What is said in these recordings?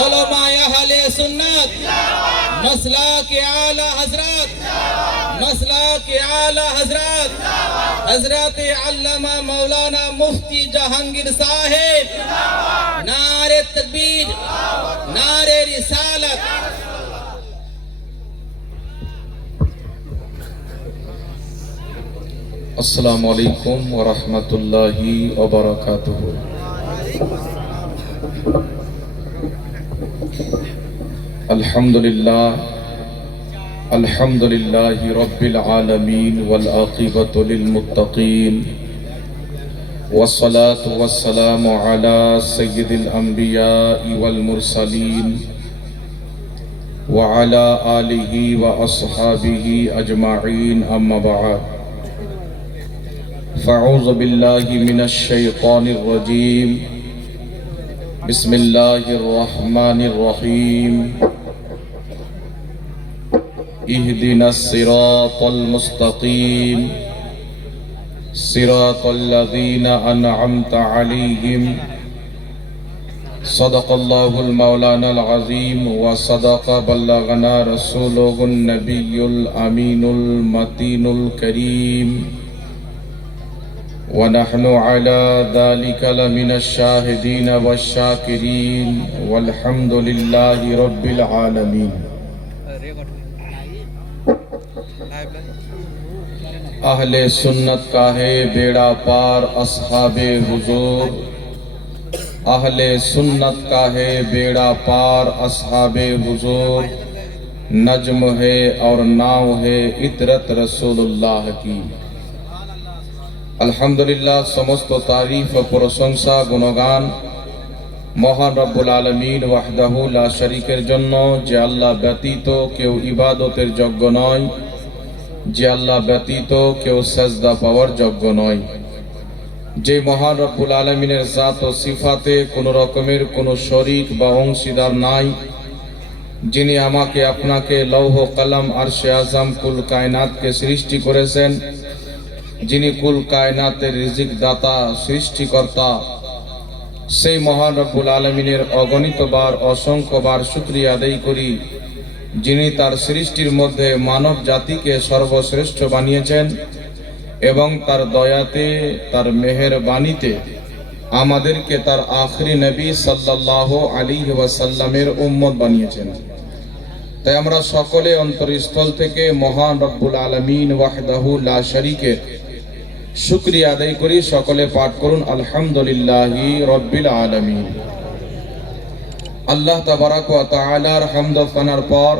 उलमाए अहले सुन्नत, मसलक आला हजरत, मसलक आला हजरत हजरत अल्लामा मौलाना मुफ्ती जहांगीर साहेब, नारे तकबीर, नारे रिसालत। अस्सलामु अलैकुम व रहमतुल्लाहि व बरकातुहू। अल्हम्दुलिल्लाहि रब्बिल आलमीन वल आक़िबतु लिल मुत्तक़ीन वस्सलातु वस्सलामु अला सय्यिदिल अंबिया'i वल मुरसलीन व अला आलिहि व अस्हाबिहि अजमाईन, अम्मा बअद। फ़अऊज़ु बिल्लाहि मिनश शैतानिर रजीम। बिस्मिल्लाहिर रहमानिर रहीम। इहदिनस सिरातल मुस्तक़ीम, सिरातल लज़ीना अनअमता अलैहिम। सदक़ल्लाहुल मौलानाल अज़ीम व सदक़ बल्लगना रसूलुहुन नबियुल अमीनुल मतीनुल करीम व नहनु अला ज़ालिका लमिनश शाहिदीन वश्शाकिरीन वल्हम्दुलिल्लाहि रब्बिल आलमीन। अहले सुन्नत का है बेड़ा पार अस्हाबे हुजूर, अहले सुन्नत का है बेड़ा पार अस्हाबे हुजूर। नज्म है और नाव है इतरत रसूलुल्लाह की। अल्हम्दुलिल्लाह, समस्त तारीफ व प्रशंसा गुणगान মহান রব্বুল আলামিন ওয়াহদাহু লা শরীকের জন্য, যে আল্লাহ ব্যতীত কেউ ইবাদতের যোগ্য নয়, যে আল্লাহ ব্যতীত কেউ সাজদা পাওয়ার যোগ্য নয়, যে মহান রব্বুল আলামিনের জাত ও সিফাতে কোনো রকমের কোনো শরীক বা অংশীদার নাই, যিনি আমাকে আপনাকে লৌহ কলম আরশে আজম কুল কায়নাতকে সৃষ্টি করেছেন, যিনি কুল কায়নাতের রিজিক দাতা সৃষ্টিকর্তা, সেই মহান রব্বুল আলামিনের অগণিতবার অসংখ্যবার শুকরিয়া আদায় করি, যিনি তার সৃষ্টির মধ্যে মানব জাতিকে সর্বশ্রেষ্ঠ বানিয়েছেন এবং তার দয়াতে, তার মেহেরবানিতে আমাদেরকে তার আখরি নবী সাল্লাল্লাহু আলাইহি ওয়াসাল্লামের উম্মত বানিয়েছেন। তাই আমরা সকলে অন্তরস্থল থেকে মহান রব্বুল আলামিন ওয়াহদাহু লা শরীকের শুকরিয়া আদায় করি। সকলে পাঠ করুন আলহামদুলিল্লাহি রব্বিল আলামিন। আল্লাহ তাবারাক ওয়া তাআলার হামদ ও সানার পর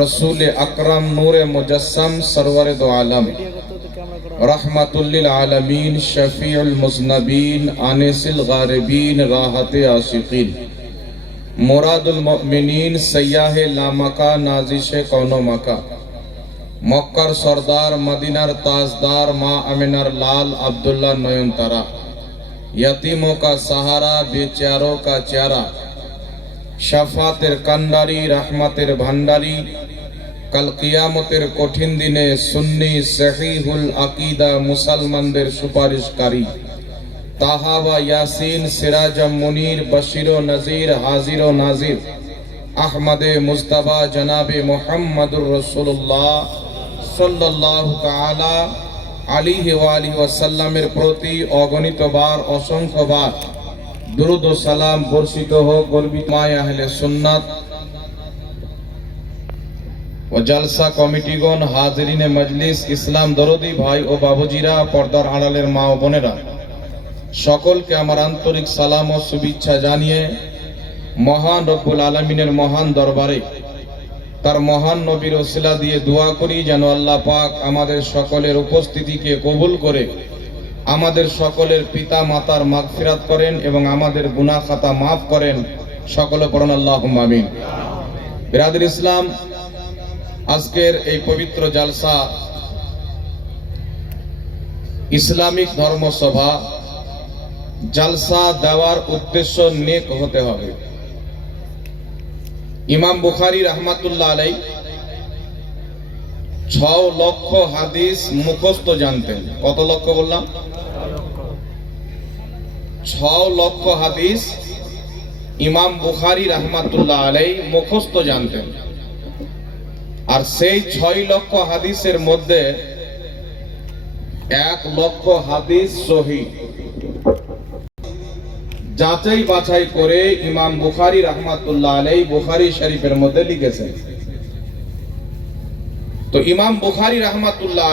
রাসূল আকরাম নূরে মুজাসসাম সরওয়ারে দো আলম রাহমাতুল লিল আলামিন শফিউল মুজনবিন আনিসিল গারিবিন রাহতে আশিকিন মুরাদুল মুমিনিন সয়্যাহে লামাকা নাজিশে কওনো মাকা মক্কার সরদার, মদিনার তাজদার, মা আমিনার লাল আব্দুল্লাহ নয়নতারা, यतीमों का सहारा, बेचारों का चारा, शफातेर कांडारी, रहमतेर भांडारी, कल कियामतेर कठिन दिने सुन्नी सहीहुल अकीदा मुसलमानदेर सुपारिशकारी, ताहा व यासीन, सिराज मुनीर, बशीर व नजीर, हाजिर व नाजिर, अहमदे मुस्तफा जनाबे मुहम्मदुर रसूलुल्लाह সাল্লাল্লাহু তাআলা আলাইহি ওয়া আলিহি ওয়াসাল্লামের প্রতি অগণিতবার অসংখ্যবার দুরূদ ও সালাম বর্ষিত হোক। গর্বিত মায়ে আহলে সুন্নাত ও জালসা কমিটিগণ, হাজিরিনে মজলিস, ইসলাম দরদি ভাই ও বাবুজিরা, পর্দার আড়ালের মা ও বোনেরা, সকলকে আমার আন্তরিক সালাম ও শুভেচ্ছা জানিয়ে মহান রব্বুল আলামিনের মহান দরবারে তার মহান নবীর ওসিলা দিয়ে দোয়া করি যেন আল্লাহ পাক আমাদের সকলের উপস্থিতিকে কবুল করে আমাদের সকলের পিতা মাতার মাগফিরাত করেন এবং আমাদের গুনাহ খাতা মাফ করেন। সকলে পড়ুন আল্লাহুম্মা আমিন। বিরাদর ইসলাম, আজকের এই পবিত্র জালসা ইসলামিক ধর্মসভা। জালসা দেওয়ার উদ্দেশ্য নেক হতে হবে। ইমাম বুখারী রাহমাতুল্লাহ আলাইহি 6 লক্ষ হাদিস মুখস্থ জানতেন। কত লক্ষ বললাম? 6 লক্ষ হাদিস ইমাম বুখারী রাহমাতুল্লাহ আলাইহি মুখস্থ জানতেন। আর সেই 6 লক্ষ হাদিসের মধ্যে 1 লক্ষ হাদিস সহিহ যাচাই বাছাই করে ইমাম বুখারী রাহমাতুল্লাহ আলাইহি বুখারী শরীফের মধ্যে লিখেছেন। তো ইমাম বুখারী রাহমাতুল্লাহ